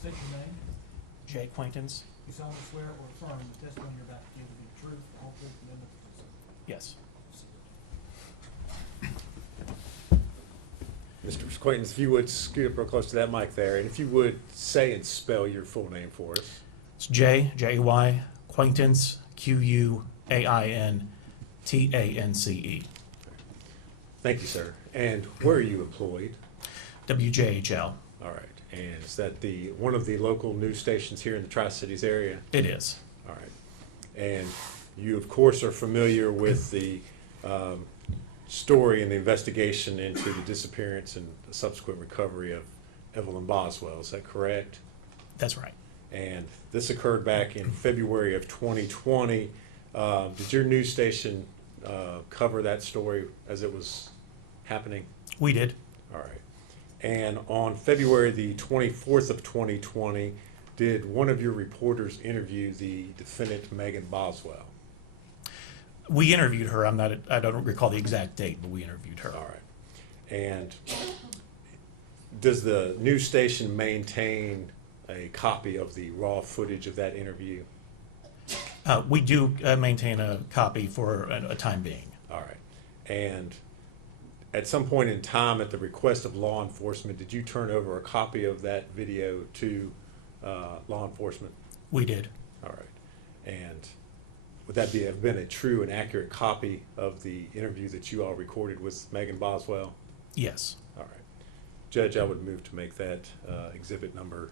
State your name. Jay Quaintance. You solemnly swear or affirm the testimony you're about to give to be the truth, the whole truth, and nothing but the truth. Yes. Mr. Quaintance, if you would scoot up real close to that mic there, and if you would say and spell your full name for us. It's J-A-Y, Quaintance, Q-U-A-I-N-T-A-N-C-E. Thank you, sir. And where are you employed? WJHL. All right. And is that one of the local news stations here in the Tri-Cities area? It is. All right. And you, of course, are familiar with the story and the investigation into the disappearance and the subsequent recovery of Evelyn Boswell. Is that correct? That's right. And this occurred back in February of 2020. Did your news station cover that story as it was happening? We did. All right. And on February the 24th of 2020, did one of your reporters interview the defendant, Megan Boswell? We interviewed her. I don't recall the exact date, but we interviewed her. All right. And does the news station maintain a copy of the raw footage of that interview? We do maintain a copy for a time being. All right. And at some point in time, at the request of law enforcement, did you turn over a copy of that video to law enforcement? We did. All right. And would that have been a true and accurate copy of the interview that you all recorded with Megan Boswell? Yes. All right. Judge, I would move to make that exhibit number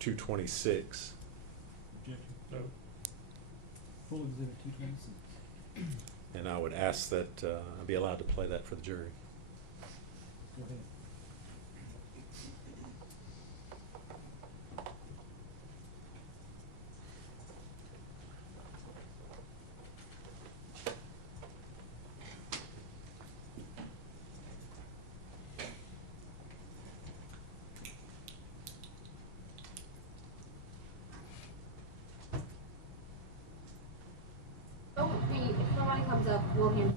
226. Objection. No. Full exhibit 226. And I would ask that I be allowed to play that for the jury. Go ahead. If somebody comes up, we'll hand.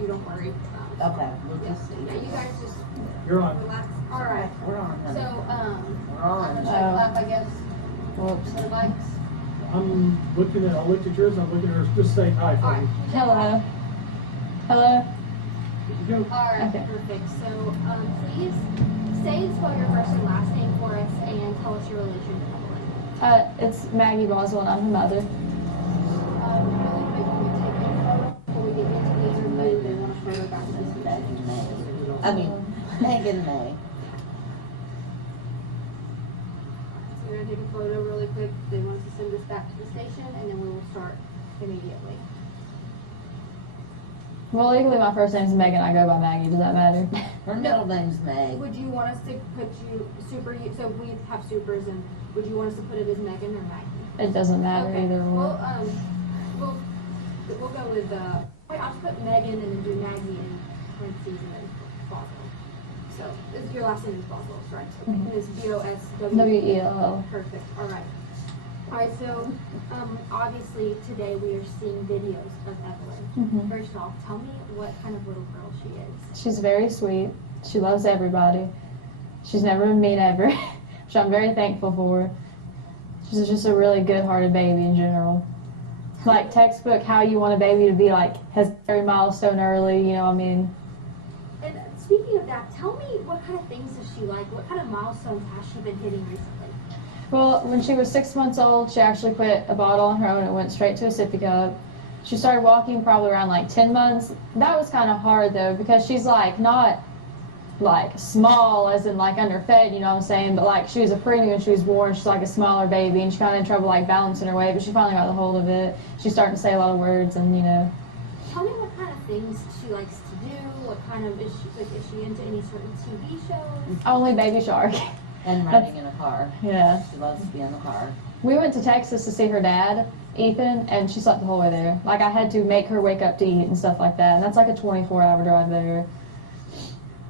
You don't worry. Okay, we'll just see. Yeah, you guys just You're on. relax. All right. We're on, honey. So, We're on. I'm gonna up, I guess, Whoops. for the bikes. I looked at yours, I'm looking at hers, just say hi All for right. me. Hello. Hello. You go. All right, Okay. perfect. So, please say and spell your first and last name for us and tell us your relation to Evelyn. It's Maggie Boswell and I'm her mother. Really quick, can we take a photo before we get into the interview? They want a photo back to this Megan May. I mean, Megan May. So we're gonna take a photo really quick. They want us to send this back to the station and then we will start immediately. Well, legally my first name's Megan. I go by Maggie. Does that matter? Her middle name's May. Would you want us to put you so we have supers, and would you want us to put it as Megan or Maggie? It doesn't matter Okay. either Well, one. we'll go with wait, I'll just put Megan and then do Maggie in parentheses and then Boswell. So your last name is Boswell, right? Okay. Mhm. And it's Boswell. W-E-L-L. Perfect. All right. All right. So obviously today we are seeing videos of Evelyn. Mhm. First off, tell me what kind of little girl she is. She's very sweet. She loves everybody. She's never been mean ever, which I'm very thankful for. She's just a really good-hearted baby in general. Like textbook how you want a baby to be, like has every milestone early, you know what I mean? And speaking of that, tell me what kind of things does she like? What kind of milestones has she been hitting recently? Well, when she was 6 months old, she actually put a bottle on her own and went straight to a sippy cup. She started walking probably around like 10 months. That was kind of hard though because she's like not like small as in like underfed, you know what I'm saying, but like she was a preemie when she was born. She's like a smaller baby and she kind of had trouble like balancing her weight, but she finally got the hold of it. She's starting to say a lot of words and you know. Tell me what kind of things she likes to do. What kind of is she into any certain TV shows? Only Baby Shark. And riding in a car. Yeah. She loves to be in the car. We went to Texas to see her dad, Ethan, and she slept the whole way there. Like I had to make her wake up to eat and stuff like that. And that's like a 24-hour drive there.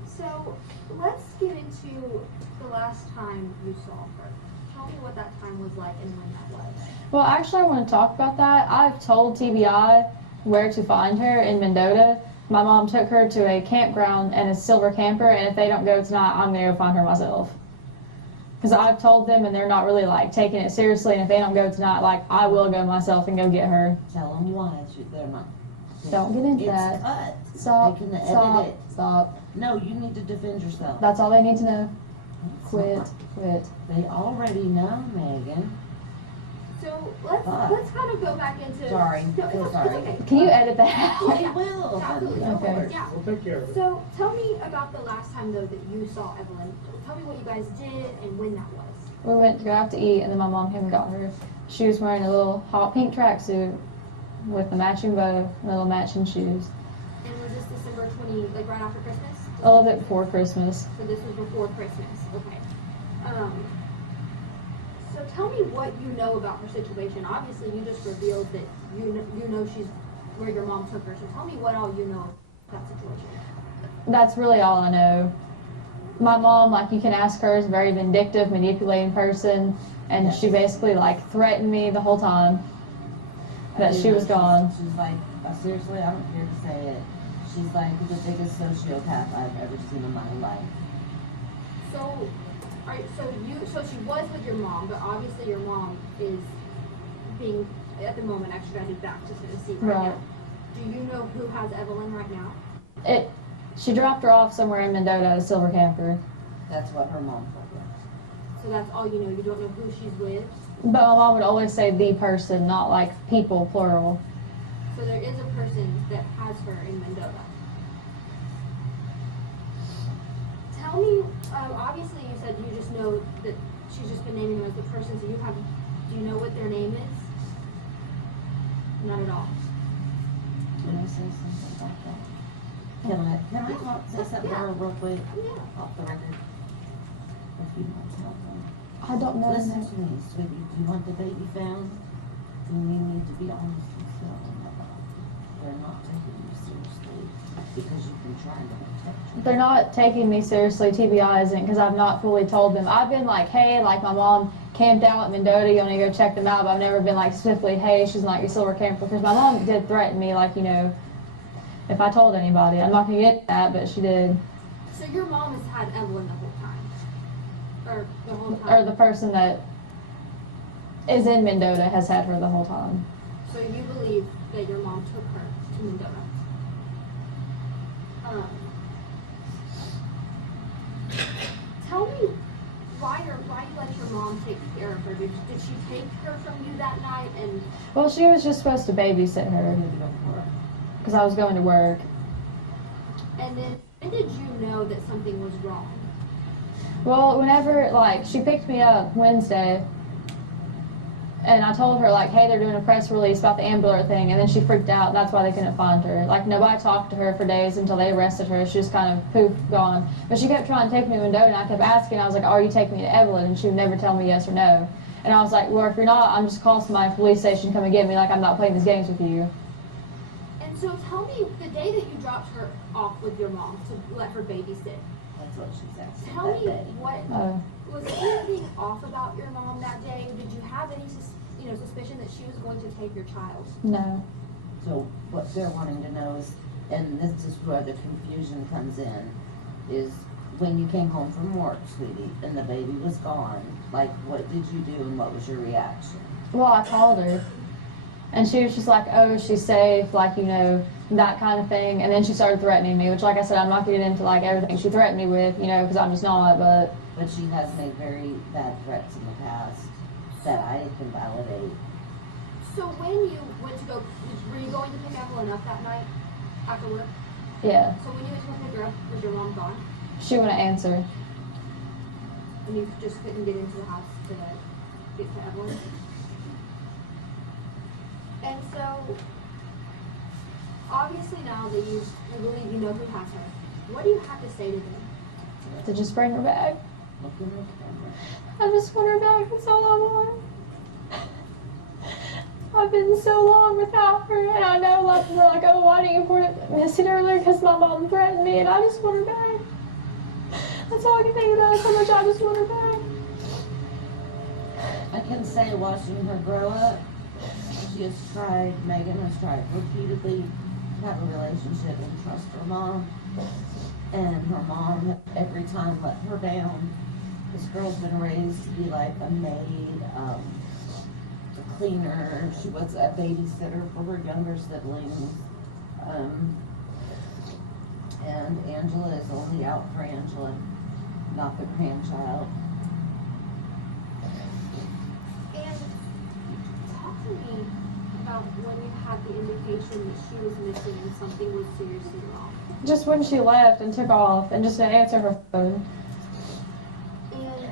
So let's get into the last time you saw her. Tell me what that time was like and when that was. Well, actually, I want to talk about that. I've told TBI where to find her in Mendota. My mom took her to a campground and a silver camper, and if they don't go tonight, I'm going to go find her myself. Because I've told them and they're not really like taking it seriously. And if they don't go tonight, like I will go myself and go get her. Tell them why they're not. Don't get into It's that. cut. Stop. They can edit Stop. it. Stop. No, you need to defend yourself. That's all they need to know. It's Quit. not- Quit. They already know, Megan. So let's kind of go back into. Sorry. No, it's, So it's sorry. okay. Can you edit that out? They will. Absolutely. of Okay. course. Yeah. We'll take care of it. So tell me about the last time though that you saw Evelyn. Tell me what you guys did and when that was. We went to go out to eat, and then my mom came and got her. She was wearing a little hot pink tracksuit with a matching bow and little matching shoes. And was this December 20, like right after Christmas? A little bit before Christmas. So this was before Christmas. Okay. So tell me what you know about her situation. Obviously, you just revealed that you know she's where your mom took her. So tell me what all you know about that situation. That's really all I know. My mom, like you can ask her, is a very vindictive, manipulating person, and she basically like threatened me the whole time that she was gone. She's like, seriously, I don't care to say it. She's like the biggest sociopath I've ever seen in my life. So, so she was with your mom, but obviously your mom is being at the moment extradited back to Tennessee right Right. now. Do you know who has Evelyn right now? She dropped her off somewhere in Mendota at a silver camper. That's what her mom told her. So that's all you know. You don't know who she's with. But my mom would always say the person, not like people, plural. So there is a person that has her in Mendota. Tell me, obviously you said you just know that she's just been naming her as the person, so do you know what their name is? Not at all. Can I say something about that? Can I say something to her real quick? Yeah. Off the record? If you want to help them. I don't know. Listen to me, sweetie. Do you want the baby found? Then you need to be honest with them about it. They're not taking you seriously because you've been trying to protect you. They're not taking me seriously, TBI isn't, because I've not fully told them. I've been like, hey, like my mom camped out at Mendota, you want to go check them out, but I've never been like swiftly, hey, she's not your silver camper, because my mom did threaten me, like, you know, if I told anybody. I'm not going to get that, but she did. So your mom has had Evelyn the whole time? Or the whole time? Or the person that is in Mendota has had her the whole time. So you believe that your mom took her to Mendota? Tell me why you let your mom take care of her. Did she take her from you that night? And Well, she was just supposed to babysit her, Maybe don't work. because I was going to work. then when did you know that something was wrong? Well, whenever, like, she picked me up Wednesday, and I told her, like, hey, they're doing a press release about the ambulance thing, and then she freaked out, and that's why they couldn't find her. Like, nobody talked to her for days until they arrested her. She just kind of poof, gone. But she kept trying to take me to Mendota, and I kept asking, I was like, are you taking me to Evelyn? And she would never tell me yes or no. And I was like, well, if you're not, I'm just calling somebody from the police station to come and get me, like, I'm not playing these games with you. And so tell me, the day that you dropped her off with your mom to let her babysit, That's what she's asking. tell that me day. what, was there anything off about your mom that day? Did you have any suspicion that she was going to take your child? No. So what they're wanting to know is, and this is where the confusion comes in, is when you came home from work, sweetie, and the baby was gone, like, what did you do and what was your reaction? Well, I called her, and she was just like, oh, she's safe, like, you know, that kind of thing. And then she started threatening me, which, like I said, I'm not going to get into, like, everything she threatened me with, you know, because I'm just not, but... But she has made very bad threats in the past that I can validate. So when you went to go, were you going to pick Evelyn up that night after work? Yeah. So when you went to go pick her up, was your mom gone? She wouldn't answer. And you just couldn't get into the house to get to Evelyn? And so, obviously now that you believe you know who has her, what do you have to say to them? To just bring her back. Look in the camera. I just want her back. That's all I want. I've been so long without her, and I know, like, they're like, oh, why didn't you report it missing earlier? Because my mom threatened me, and I just want her back. That's all I can think about is how much I just want her back. I can say watching her grow up, she has tried, Megan has tried repeatedly to have a relationship and trust her mom. And her mom every time let her down. This girl's been raised to be like a maid, a cleaner. She was a babysitter for her younger siblings. And Angela is only out for Angela, not the grandchild. And talk to me about when you had the indication that she was missing and something was seriously wrong. Just when she left and took off and just didn't answer her phone. And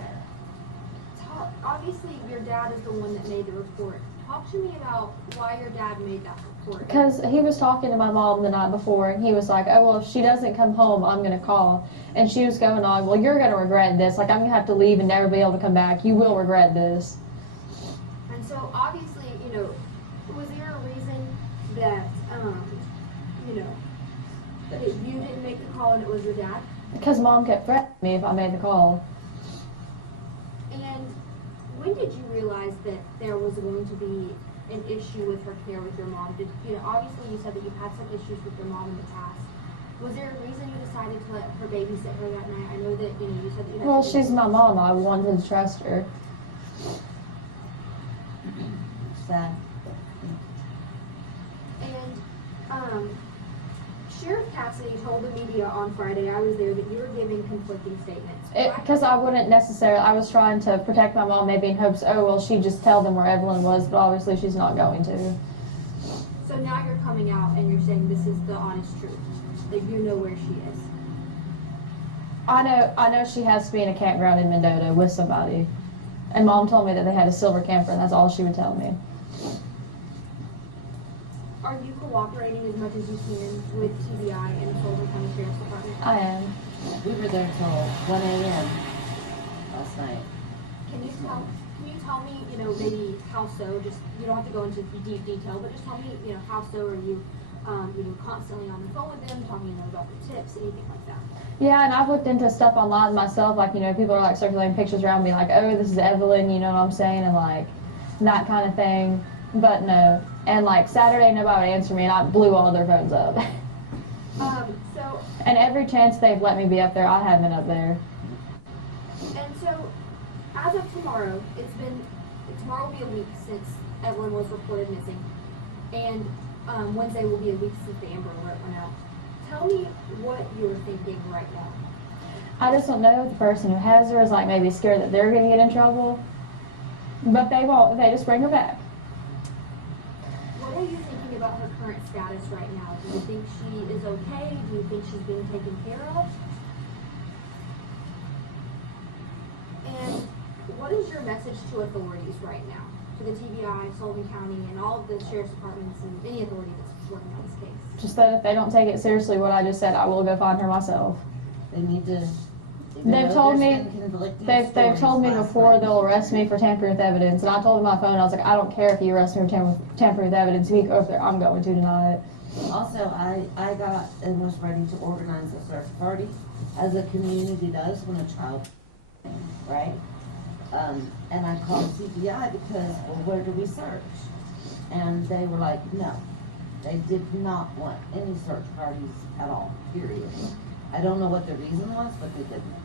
obviously your dad is the one that made the report. Talk to me about why your dad made that report. Because he was talking to my mom the night before, and he was like, oh, well, if she doesn't come home, I'm going to call. And she was going on, well, you're going to regret this. Like, I'm going to have to leave and never be able to come back. You will regret this. And so, obviously, you know, was there a reason that, you know, that you didn't make the call and it was your dad? Because Mom kept threatening me if I made the call. And when did you realize that there was going to be an issue with her care with your mom? Did, you know, obviously you said that you had some issues with your mom in the past. Was there a reason you decided to let her babysit her that night? I know that, you know, you said that you had Well, to she's my mom. I wanted to trust her. Sad. And Sheriff Cassidy told the media on Friday, I was there, that you were giving conflicting statements. Because I wouldn't necessarily, I was trying to protect my mom, maybe in hopes, oh, well, she'd just tell them where Evelyn was, but obviously she's not going to. So now you're coming out and you're saying this is the honest truth, that you know where she is. I know she has to be in a campground in Mendota with somebody. And Mom told me that they had a silver camper, and that's all she would tell me. Are you cooperating as much as you can with TBI and the Sullivan County Sheriff's Department? I am. We were there till 1 a.m. last night. Can you tell me, you know, maybe how so? Just, you don't have to go into deep detail, but just tell me, you know, how so are you, you know, constantly on the phone with them, talking to them about the tips, anything like that? Yeah, and I've looked into stuff online myself, like, you know, people are like circulating pictures around me, like, oh, this is Evelyn, you know what I'm saying, and like, that kind of thing. But no. And like Saturday, nobody would answer me, and I blew all their phones up. So. And every chance they've let me be up there, I have been up there. And so, as of tomorrow, tomorrow will be a week since Evelyn was reported missing, and Wednesday will be a week since the Amber Alert went out. Tell me what you're thinking right now. I just don't know if the person who has her is like maybe scared that they're going to get in trouble, but they won't. They just bring her back. What are you thinking about her current status right now? Do you think she is okay? Do you think she's being taken care of? And what is your message to authorities right now? To the TBI, Sullivan County, and all of the sheriff's departments and any authority that's working on this case? Just that if they don't take it seriously, what I just said, I will go find her myself. They need to. They've told me before they'll arrest me for tampering with evidence, and I told them on my phone, I was like, I don't care if you arrest me for tampering with evidence. If you go up there, I'm going to deny it. Also, I got and was ready to organize a search party, as a community does when a child, right? And I called CPI because, well, where do we search? And they were like, no, they did not want any search parties at all, period. I don't know what the reason was, but they didn't.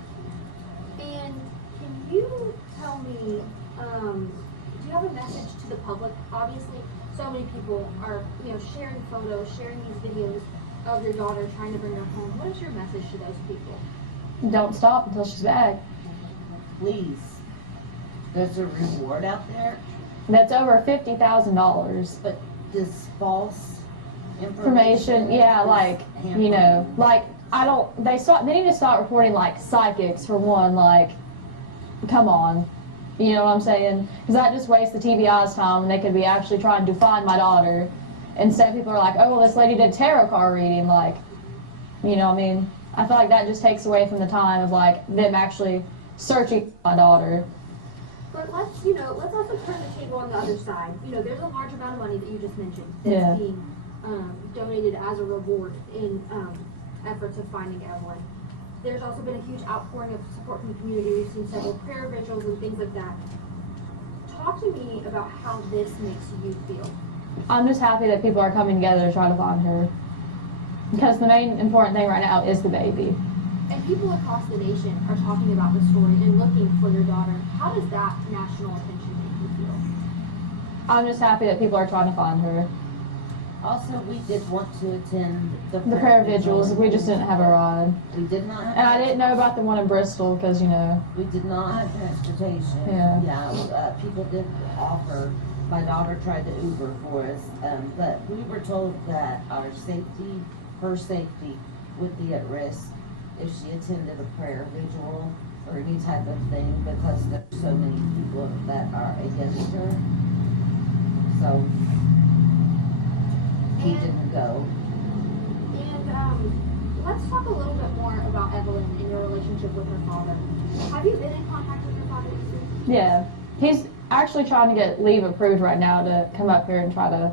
And can you tell me, do you have a message to the public? Obviously, so many people are, you know, sharing photos, sharing these videos of your daughter trying to bring her home. What is your message to those people? Don't stop until she's back. Please. There's a reward out there, That's over $50,000. but this false Information, yeah, like, you know, like, they need to stop reporting like psychics for one, like, come on. You know what I'm saying? Because that just wastes the TBI's time when they could be actually trying to find my daughter. Instead, people are like, oh, well, this lady did tarot card reading, like, you know what I mean? I feel like that just takes away from the time of like them actually searching for my daughter. But let's also turn the table on the other side. You know, there's a large amount of money that you just mentioned that's being donated as a reward in efforts of finding Evelyn. There's also been a huge outpouring of support from the community. We've seen several prayer vigils and things like that. Talk to me about how this makes you feel. I'm just happy that people are coming together to try to find her. Because the main important thing right now is the baby. And people across the nation are talking about the story and looking for your daughter. How does that national attention make you feel? I'm just happy that people are trying to find her. Also, we did want to attend the The prayer vigils, we just didn't have a ride. We did not have. And I didn't know about the one in Bristol because, you know. We did not have transportation. Yeah. People did offer. My daughter tried to Uber for us, but we were told that our safety, her safety, would be at risk if she attended a prayer vigil or any type of thing, because there's so many people that are against her. So we didn't go. And let's talk a little bit more about Evelyn and your relationship with her father. Have you been in contact with your father? Yeah. He's actually trying to get leave approved right now to come up here and try to,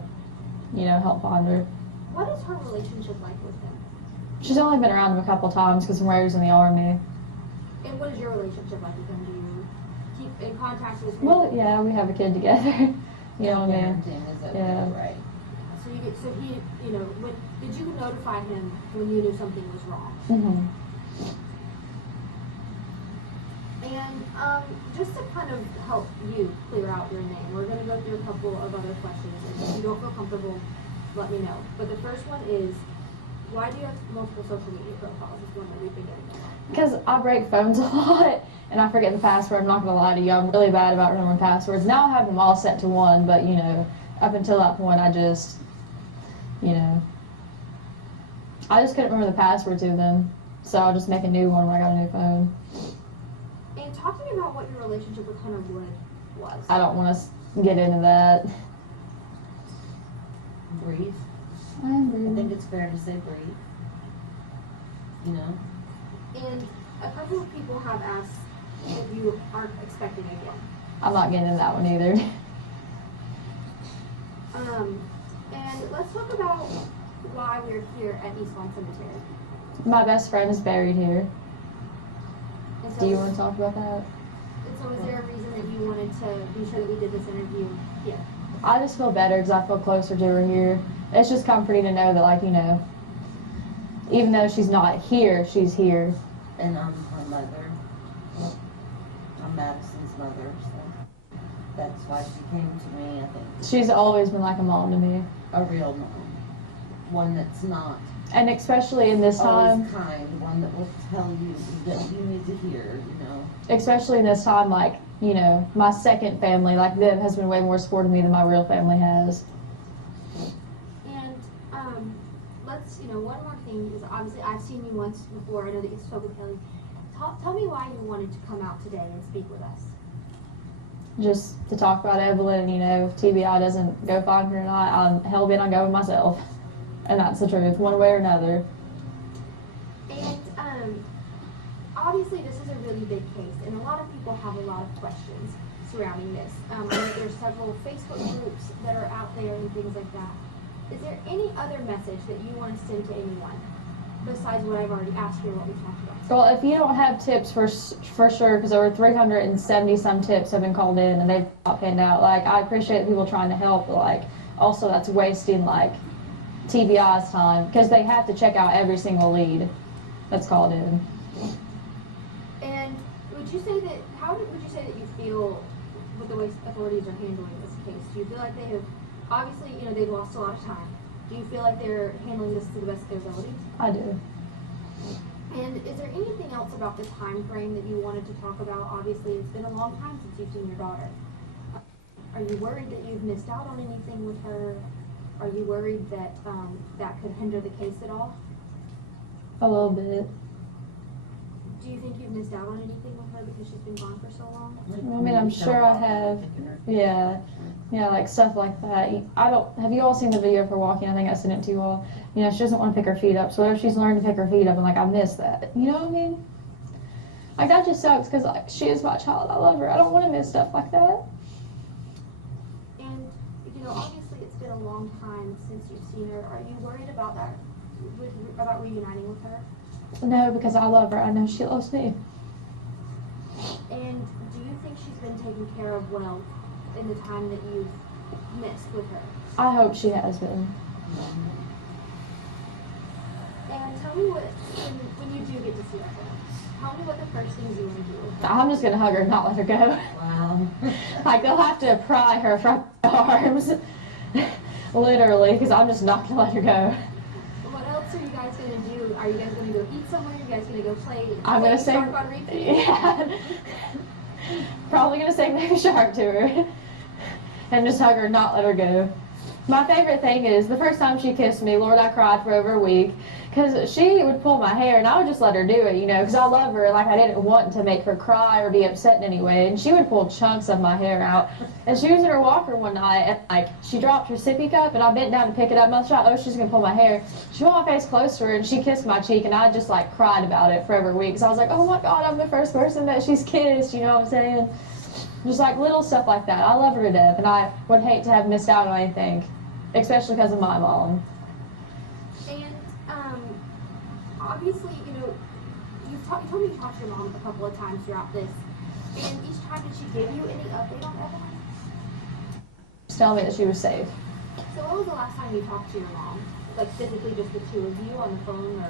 you know, help find her. What is her relationship like with him? She's only been around him a couple times because when he was in the army. And what is your relationship like with him? Do you keep in contact with him? Well, yeah, we have a kid together. You know what I mean? Parenting is okay, Yeah. right? So he, you know, did you notify him when you knew something was wrong? Mm-hmm. And just to kind of help you clear out your name, we're going to go through a couple of other questions. And if you don't feel comfortable, let me know. But the first one is, why do you have multiple social media profiles? Is one that we've been getting about. Because I break phones a lot and I forget the password. I'm not going to lie to you. I'm really bad about remembering passwords. Now I have them all set to one, but, you know, up until that point, I just, you know, I just couldn't remember the password to them. So I'll just make a new one when I got a new phone. And talk to me about what your relationship with Hunter Wood was. I don't want to get into that. Brief. I I think it's fair to say brief. You know? And a couple of people have asked if you aren't expecting again. I'm not getting into that one either. And let's talk about why we're here at East Lawn Cemetery. My best friend is buried here. And so Do you want to talk about that? And so is there a reason that you wanted to be sure that we did this interview here? I just feel better because I feel closer to her here. It's just comforting to know that, like, you know, even though she's not here, she's here. And I'm her mother. I'm Madison's mother, so that's why she came to me, I think. She's always been like a mom to me. A real mom. One that's not And especially in this time, always kind, one that will tell you that you need to hear, you know. especially in this time, like, you know, my second family, like them, has been way more supportive of me than my real family has. And let's, you know, one more thing is obviously I've seen you once before. I know that you spoke with Kelly. Tell me why you wanted to come out today and speak with us. Just to talk about Evelyn, you know, if TBI doesn't go find her or not, I'm hell-bent on going myself. And that's the truth, one way or another. And obviously this is a really big case, and a lot of people have a lot of questions surrounding this. I know there's several Facebook groups that are out there and things like that. Is there any other message that you want to send to anyone besides what I've already asked you, what we talked about? Well, if you don't have tips for sure, because over 370 some tips have been called in and they've not panned out. Like, I appreciate people trying to help, but like, also that's wasting like TBI's time because they have to check out every single lead that's called in. And would you say that, would you say that you feel with the way authorities are handling this case? Do you feel like they have, obviously, you know, they've lost a lot of time. Do you feel like they're handling this to the best of their abilities? I do. And is there anything else about the time frame that you wanted to talk about? Obviously, it's been a long time since you've seen your daughter. Are you worried that you've missed out on anything with her? Are you worried that that could hinder the case at all? A little bit. Do you think you've missed out on anything with her because she's been gone for so long? I mean, I'm sure I have. Yeah. Yeah, like stuff like that. Have you all seen the video of her walking? I think I sent it to you all. You know, she doesn't want to pick her feet up. So what if she's learned to pick her feet up and like, I missed that? You know what I mean? Like, that just sucks because like, she is my child. I love her. I don't want to miss stuff like that. And, you know, obviously it's been a long time since you've seen her. Are you worried about that, about reuniting with her? No, because I love her. I know she loves me. And do you think she's been taken care of well in the time that you've missed with her? I hope she has been. And tell me what, when you do get to see Evelyn, tell me what the first things you want to do. I'm just gonna hug her and not let her go. Wow. Like they'll have to pry her from my arms, literally, because I'm just not gonna let her go. What else are you guys gonna do? Are you guys gonna go eat somewhere? Are you guys gonna go play? I'm gonna sing. Shark on repeat? Yeah. Probably gonna sing Baby Shark to her, and just hug her and not let her go. My favorite thing is the first time she kissed me, Lord, I cried for over a week. Because she would pull my hair, and I would just let her do it, you know, because I love her. Like, I didn't want to make her cry or be upset in any way. And she would pull chunks of my hair out. And she was in her walker one night, and, like, she dropped her sippy cup, and I bent down to pick it up. And I thought, oh, she's going to pull my hair. She put my face close to her, and she kissed my cheek, and I just, like, cried about it for over a week. Because I was like, oh, my God, I'm the first person that she's kissed, you know what I'm saying? Just, like, little stuff like that. I love her to death, and I would hate to have missed out on anything, especially because of my mom. Obviously, you know, you told me you talked to your mom a couple of times throughout this, and each time did she give you any update on Evelyn? Just tell me that she was safe. So when was the last time you talked to your mom? Like physically just the two of you on the phone,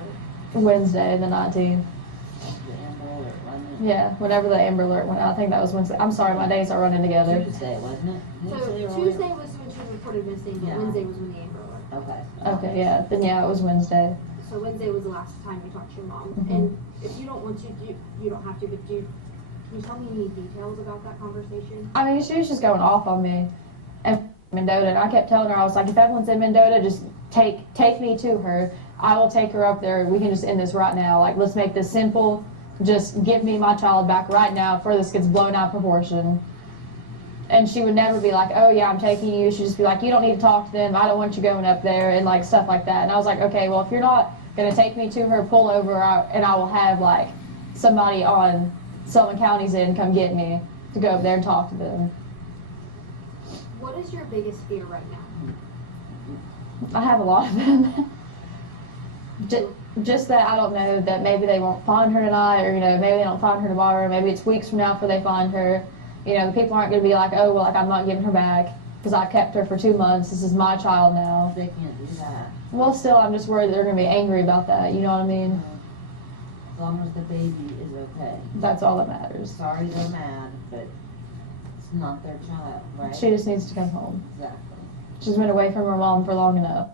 or? Wednesday, the 19th. The Amber Alert, wasn't it? Yeah, whenever the Amber Alert went out. I think that was Wednesday. I'm sorry, my days are running together. Tuesday, wasn't it? So or Tuesday was when she was reported missing, but Yeah. Wednesday was when the Amber Alert. Okay. Okay, yeah. Then yeah, it was Wednesday. So Wednesday was the last time you talked to your mom. Mhm. And if you don't want to, you don't have to, but can you tell me any details about that conversation? I mean, she was just going off on me and Mendota, and I kept telling her, I was like, if Evelyn's in Mendota, just take me to her. I will take her up there. We can just end this right now. Like, let's make this simple. Just give me my child back right now before this gets blown out of proportion. And she would never be like, oh yeah, I'm taking you. She'd just be like, you don't need to talk to them. I don't want you going up there, and like stuff like that. And I was like, okay, well, if you're not going to take me to her, pull over, and I will have like somebody on Sullivan County's end come get me to go up there and talk to them. What is your biggest fear right now? I have a lot of them. Just that I don't know that maybe they won't find her tonight, or, you know, maybe they don't find her tomorrow. Maybe it's weeks from now before they find her. You know, the people aren't going to be like, oh, well, like, I'm not giving her back because I kept her for 2 months. This is my child now. They can't do that. Well, still, I'm just worried that they're going to be angry about that. You know what I mean? As long as the baby is okay. That's all that matters. Sorry they're mad, but it's not their child, right? She just needs to come home. Exactly. She's been away from her mom for long enough.